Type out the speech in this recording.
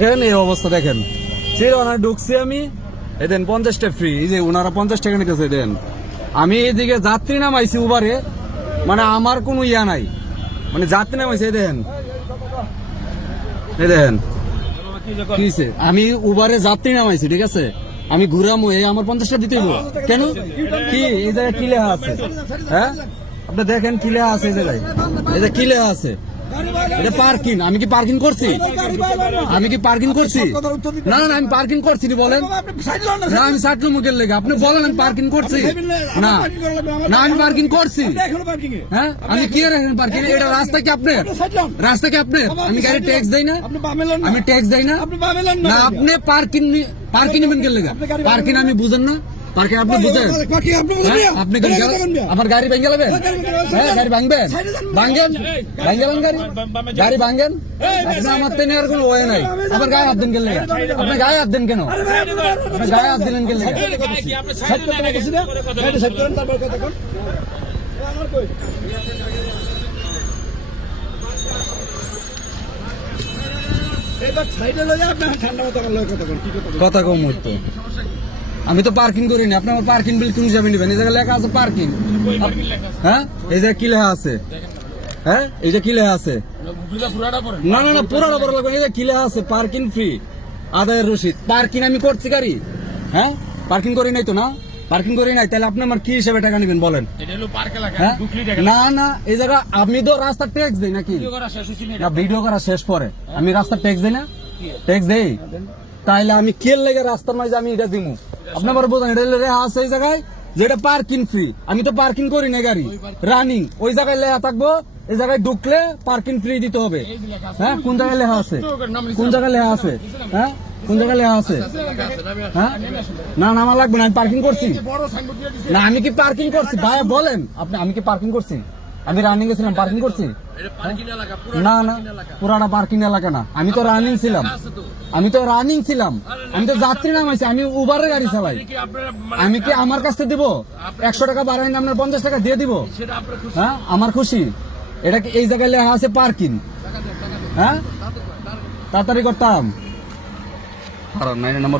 দেখেন এই অবস্থা দেখেন, চিরওনায় ঢুকছি আমি, এই দেন 50টা ফ্রি, এই যে ওনারা 50 টাকা নিতেছে দেন। আমি এদিকে যাত্রী নামাইছি উবারে, মানে আমার কোনো ইয়া নাই, মানে যাত্রী নামাইছি এই দেন, এই দেন কিছে, আমি উবারে যাত্রী নামাইছি, ঠিক আছে, আমি ঘুরামো, এই আমার 50টা দিতে হইব কেন? কি এই জায়গায় কি লেখা আছে? হ্যাঁ আপনি দেখেন কি লেখা আছে এই জায়গায়, এই যে কি লেখা আছে, এটা পার্কিং। আমি কি পার্কিং করছি? আমি কি পার্কিং করছি? না না আমি পার্কিং করছি নি, বলেন না আমি ষাট মুখের লেগে, আপনি বলেন আমি পার্কিং করছি? না না আমি পার্কিং করছি। হ্যাঁ আমি কি রাখেন পার্কিং? এটা রাস্তা কি আপনার? রাস্তা কি আপনার? আমি গাড়ি ট্যাক্স দেই না, আমি ট্যাক্স দেই না। না আপনি পার্কিং নেবেন কে লেগে? পার্কিং আমি বুঝেন না? পার্কিং আপনি বুঝেন? আপনি আমার গাড়ি ভেঙে গেলেন? হ্যাঁ গাড়ি ভাঙবেন, ভাঙেন, ভাঙেন গাড়ি ভাঙেন। আপনি আমার তো নেওয়ার কোনো ওয়ে নাই। আমার গায়ে হাত দেন গেলে, আপনি গায়ে হাত দেন কেন? আপনি গায়ে হাত দিলেন গেলে? কথা কম হতো, আমি তো পার্কিং করি না, আপনি আমার পার্কিং বিল কোন হিসাবে নেবেন? এই জায়গায় লেখা আছে পার্কিং। হ্যাঁ এই জায়গায় কি লেখা আছে? হ্যাঁ এই যে কি লেখা আছে? না না না পুরাটা পরে লাগবে। এই যে কি লেখা আছে? পার্কিং ফ্রি, আদায়ের রসিদ। পার্কিং আমি করছি গাড়ি? হ্যাঁ পার্কিং করি নাই তো। না পার্কিং করি নাই, তাহলে আপনি আমার কি হিসাবে টাকা নেবেন বলেন? না না এই জায়গা আমি তো রাস্তা ট্যাক্স দেই নাকি? না ভিডিও করা শেষ পরে আমি রাস্তা ট্যাক্স দেই না? ট্যাক্স দেই, তাইলে আমি কে লেগে রাস্তার মাঝে আমি এটা দিমু? আপনি আবার বোঝেন এটা লেখা আছে এই জায়গায় যেটা পার্কিং ফ্রি। আমি তো পার্কিং করি না গাড়ি, রানিং। ওই জায়গায় লেখা থাকবো এই জায়গায় ঢুকলে পার্কিং ফ্রি দিতে হবে। হ্যাঁ কোন জায়গায় লেখা আছে? কোন জায়গায় লেখা আছে? হ্যাঁ কোন জায়গায় লেখা আছে? হ্যাঁ না নামা লাগবে না, আমি পার্কিং করছি না। আমি কি পার্কিং করছি ভাই বলেন আপনি? আমি কি পার্কিং করছি? আমি রানিং গেছিলাম, পার্কিং করছি? না না পুরাটা পার্কিং এলাকা না, আমি তো রানিং ছিলাম। আমি তো রানিং ছিলাম, আমি তো যাত্রী নামাইছি, আমি উবারের গাড়ি চালাই। আমি কি আমার কাছ থেকে দিব 100 টাকা বাড়াই আপনার 50 টাকা দিয়ে দিব? হ্যাঁ আমার খুশি। এটা কি এই জায়গায় লেখা আছে পার্কিং? হ্যাঁ তাড়াতাড়ি করতাম। 9 নম্বর